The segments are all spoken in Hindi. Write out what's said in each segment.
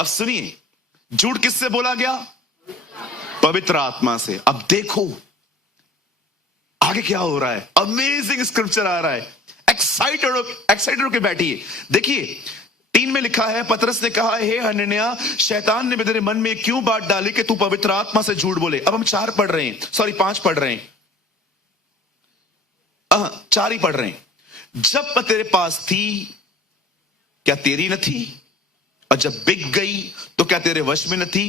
अब सुनिए, झूठ किससे बोला गया? पवित्र आत्मा से। अब देखो आगे क्या हो रहा है। अमेजिंग स्क्रिप्चर आ रहा है। एक्साइटेड होके बैठिए। देखिए 3 में लिखा है, पतरस ने कहा, हे हनन्याह, शैतान ने मेरे मन में क्यों बात डाली कि तू पवित्र आत्मा से झूठ बोले। अब हम 4 पढ़ रहे हैं, सॉरी 5 पढ़ रहे हैं, 4 ही पढ़ रहे हैं। जब मैं तेरे पास थी क्या तेरी न थी, और जब बिक गई तो क्या तेरे वश में न थी?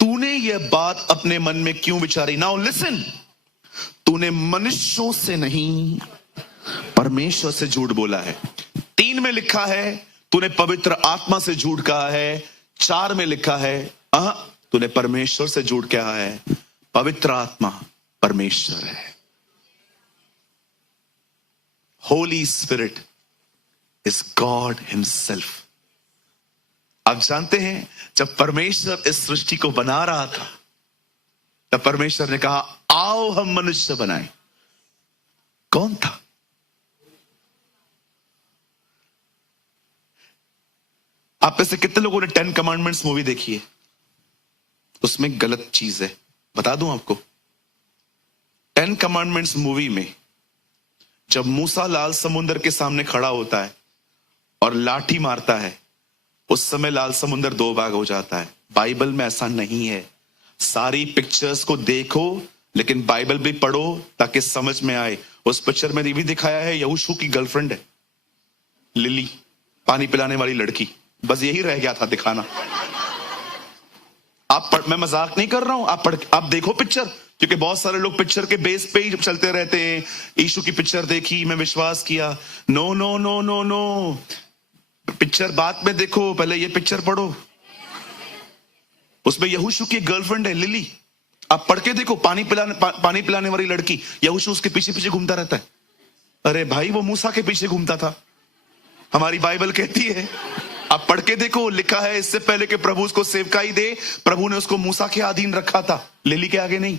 तूने यह बात अपने मन में क्यों विचारी? नाउ लिसन, तूने मनुष्यों से नहीं परमेश्वर से झूठ बोला है। 3 में लिखा है तूने पवित्र आत्मा से झूठ कहा है। 4 में लिखा है तूने परमेश्वर से झूठ कहा है। पवित्र आत्मा परमेश्वर है। Holi spirit is God himself. आप जानते हैं जब परमेश्वर इस सृष्टि को बना रहा था तब परमेश्वर ने कहा आओ हम मनुष्य बनाएं। कौन था? आप में से कितने लोगों ने 10 कमांडमेंट्स मूवी देखी है? उसमें गलत चीज है, बता दूं आपको। 10 कमांडमेंट्स मूवी में जब मूसा लाल समुद्र के सामने खड़ा होता है और लाठी मारता है, उस समय लाल समुद्र 2 भाग हो जाता है। बाइबल में ऐसा नहीं है। सारी पिक्चर्स को देखो लेकिन बाइबल भी पढ़ो ताकि समझ में आए। उस पिक्चर में ये भी दिखाया है यहोशू की गर्लफ्रेंड है लिली, पानी पिलाने वाली लड़की। बस यही रह गया था दिखाना। मैं मजाक नहीं कर रहा हूं, आप देखो पिक्चर, क्योंकि बहुत सारे लोग पिक्चर के बेस पे ही चलते रहते हैं। यीशु की पिक्चर देखी, मैं विश्वास किया। No no no no no, picture बाद में देखो, पहले ये पिक्चर पढ़ो। उसमें यहोशू की गर्लफ्रेंड है लिली। आप पढ़ के देखो, पानी पिलाने वाली लड़की। यहोशू उसके पीछे पीछे घूमता रहता है। अरे भाई वो मूसा के पीछे घूमता था, हमारी बाइबल कहती है। आप पढ़ के देखो, लिखा है इससे पहले कि प्रभु उसको सेवकाई दे, प्रभु ने उसको मूसा के अधीन रखा था, लिली के आगे नहीं।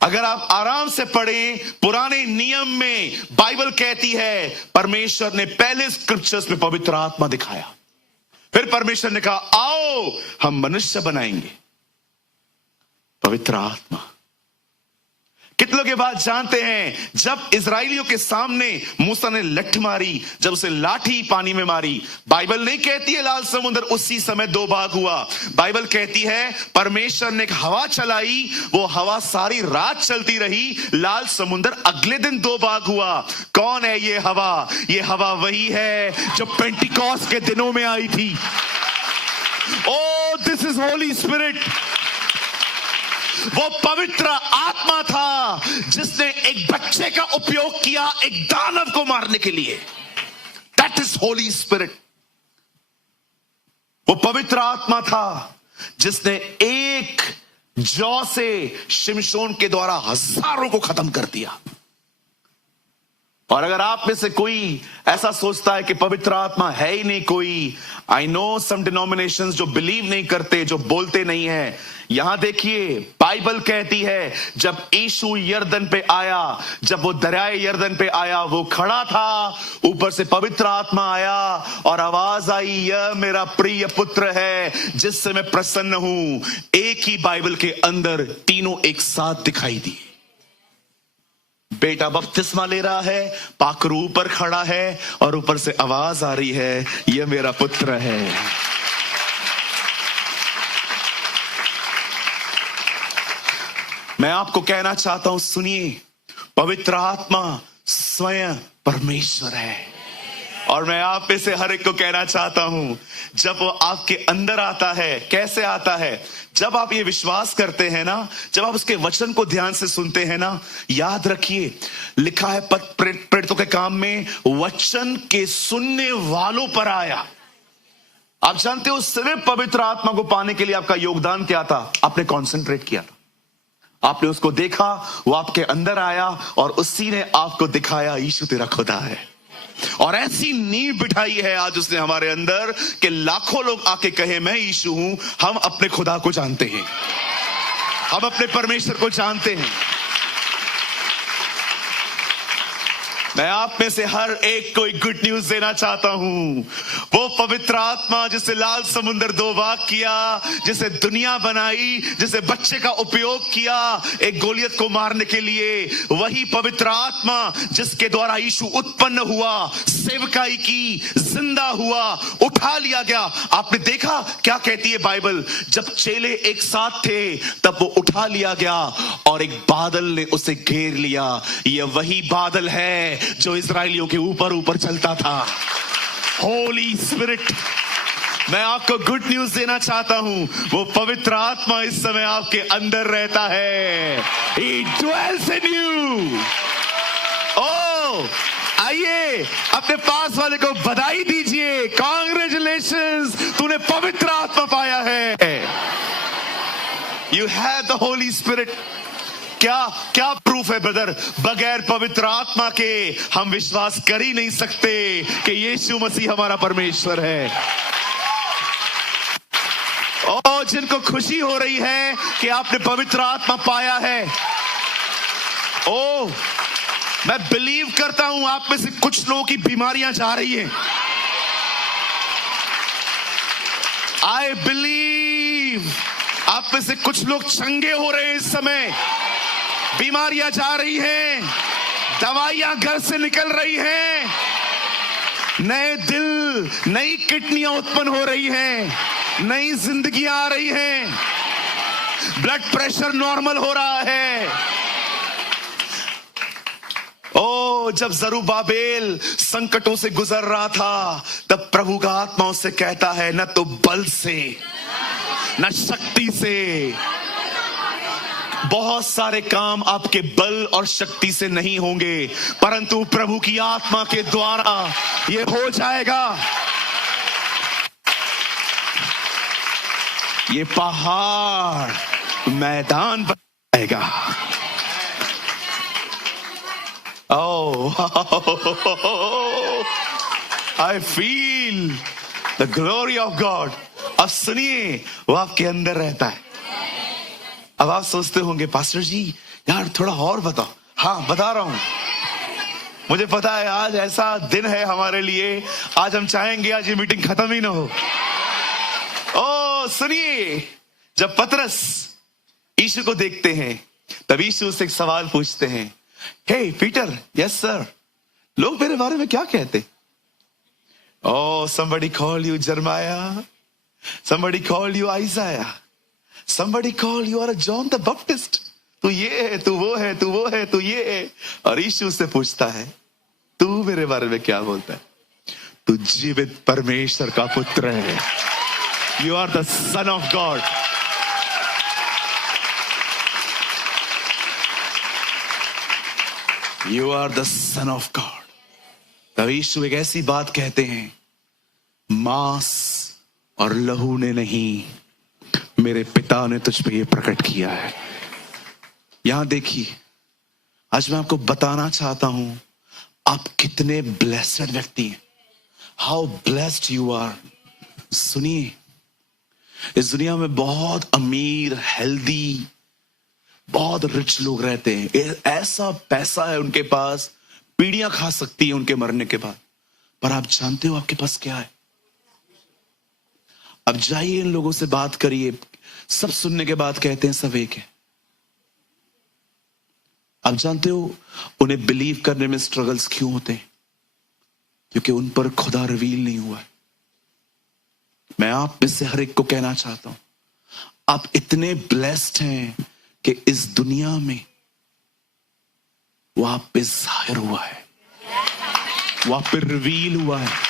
अगर आप आराम से पढ़ें, पुराने नियम में बाइबल कहती है परमेश्वर ने पहले स्क्रिप्चर्स में पवित्र आत्मा दिखाया, फिर परमेश्वर ने कहा आओ हम मनुष्य बनाएंगे। पवित्र आत्मा। कितने लोग ये बात जानते हैं? जब इजराइलियों के सामने मूसा ने लठ मारी, जब उसे लाठी पानी में मारी, बाइबल नहीं कहती है लाल समुद्र उसी समय 2 भाग हुआ। बाइबल कहती है परमेश्वर ने एक हवा चलाई, वो हवा सारी रात चलती रही, लाल समुद्र अगले दिन 2 भाग हुआ। कौन है ये हवा? ये हवा वही है जो पेंटिकॉस्ट के दिनों में आई थी। ओ दिस इज होली स्पिरिट। वो पवित्र आत्मा था जिसने एक बच्चे का उपयोग किया एक दानव को मारने के लिए। That is Holi spirit. वो पवित्र आत्मा था जिसने एक जौ से शिमशोन के द्वारा हजारों को खत्म कर दिया। और अगर आप में से कोई ऐसा सोचता है कि पवित्र आत्मा है ही नहीं कोई, आई नो सम डिनोमिनेशंस जो बिलीव नहीं करते, जो बोलते नहीं है। यहां देखिए बाइबल कहती है जब यीशु यरदन पे आया, जब वो दरियाए यरदन पे आया, वो खड़ा था, ऊपर से पवित्र आत्मा आया और आवाज आई, यह मेरा प्रिय पुत्र है जिससे मैं प्रसन्न हूं। एक ही बाइबल के अंदर तीनों एक साथ दिखाई दी। बेटा बपतिस्मा ले रहा है, पाखरू ऊपर खड़ा है और ऊपर से आवाज आ रही है, यह मेरा पुत्र है। मैं आपको कहना चाहता हूं, सुनिए, पवित्र आत्मा स्वयं परमेश्वर है। और मैं आप में से हर एक को कहना चाहता हूं, जब वो आपके अंदर आता है, कैसे आता है? जब आप ये विश्वास करते हैं ना, जब आप उसके वचन को ध्यान से सुनते हैं ना, याद रखिए लिखा है प्रेरितों के काम में, वचन के सुनने वालों पर आया। आप जानते हो सिर्फ पवित्र आत्मा को पाने के लिए आपका योगदान क्या था? आपने कॉन्सेंट्रेट किया था, आपने उसको देखा, वो आपके अंदर आया और उसी ने आपको दिखाया यीशु तेरा खुदा है। और ऐसी नींव बिठाई है आज उसने हमारे अंदर कि लाखों लोग आके कहे मैं यीशु हूं। हम अपने खुदा को जानते हैं, हम अपने परमेश्वर को जानते हैं। मैं आप में से हर एक को एक गुड न्यूज देना चाहता हूं। वो पवित्र आत्मा जिसे लाल समुद्र दो भाग किया, जिसे दुनिया बनाई, जिसे बच्चे का उपयोग किया एक गोलियत को मारने के लिए, वही पवित्र आत्मा जिसके द्वारा यीशु उत्पन्न हुआ, सेवकाई की, जिंदा हुआ, उठा लिया गया। आपने देखा क्या कहती है बाइबल? जब चेले एक साथ थे तब वो उठा लिया गया और एक बादल ने उसे घेर लिया। यह वही बादल है जो इजराइलियों के ऊपर ऊपर चलता था। होली स्पिरिट, मैं आपको गुड न्यूज देना चाहता हूं। वो पवित्र आत्मा इस समय आपके अंदर रहता है। He dwells in you। ओ, आइए अपने पास वाले को बधाई दीजिए। कॉन्ग्रेचुलेशंस, तूने पवित्र आत्मा पाया है। You have the Holy Spirit। क्या प्रूफ है ब्रदर? बगैर पवित्र आत्मा के हम विश्वास कर ही नहीं सकते कि यीशु मसीह हमारा परमेश्वर है। और जिनको खुशी हो रही है कि आपने पवित्र आत्मा पाया है, ओ, मैं बिलीव करता हूं आप में से कुछ लोगों की बीमारियां जा रही हैं। आई बिलीव आप में से कुछ लोग चंगे हो रहे हैं। इस समय बीमारियां जा रही हैं, दवाइयां घर से निकल रही हैं, नए दिल, नई किडनियां उत्पन्न हो रही हैं, नई जिंदगियां आ रही हैं, ब्लड प्रेशर नॉर्मल हो रहा है। ओ, जब जरूब्बाबेल संकटों से गुजर रहा था तब प्रभु का आत्मा उससे कहता है, न तो बल से न शक्ति से, बहुत सारे काम आपके बल और शक्ति से नहीं होंगे, परंतु प्रभु की आत्मा के द्वारा ये हो जाएगा। ये पहाड़ मैदान बन जाएगा। Oh, I feel the glory of God। अब सुनिए, वो आपके अंदर रहता है। अब आप सोचते होंगे पास्टर जी यार थोड़ा और बताओ। हाँ, बता रहा हूं। मुझे पता है आज ऐसा दिन है हमारे लिए, आज हम चाहेंगे आज ये मीटिंग खत्म ही ना हो। ओ सुनिए, जब पतरस यीशु को देखते हैं तब यीशु उससे एक सवाल पूछते हैं, हे पीटर, यस सर, लोग मेरे बारे में क्या कहते? Oh, somebody call you Jeremiah, somebody call you Isaiah, somebody call you are John the Baptist। तू ये है, तू वो है, तू वो है, तू ये है। और यीशु उससे पूछता है, तू मेरे बारे में क्या बोलता है? तू जीवित परमेश्वर का पुत्र है। You are the son of God। You are the son of God। तब यीशु एक ऐसी बात कहते हैं, मांस और लहू ने नहीं, मेरे पिता ने तुझ पे ये प्रकट किया है। यहां देखिए, आज मैं आपको बताना चाहता हूं आप कितने ब्लेस्ड व्यक्ति हैं। How blessed you are. सुनिए, इस दुनिया में बहुत अमीर, हेल्दी, बहुत रिच लोग रहते हैं। ऐसा पैसा है उनके पास, पीढ़ियां खा सकती है उनके मरने के बाद। पर आप जानते हो आपके पास क्या है? अब जाइए इन लोगों से बात करिए, सब सुनने के बाद कहते हैं सब एक है। आप जानते हो उन्हें बिलीव करने में स्ट्रगल्स क्यों होते हैं? क्योंकि उन पर खुदा रिवील नहीं हुआ है। मैं आप में से हर एक को कहना चाहता हूं, आप इतने ब्लेस्ड हैं कि इस दुनिया में वो आप पे जाहिर हुआ है, वो आप पे रिवील हुआ है।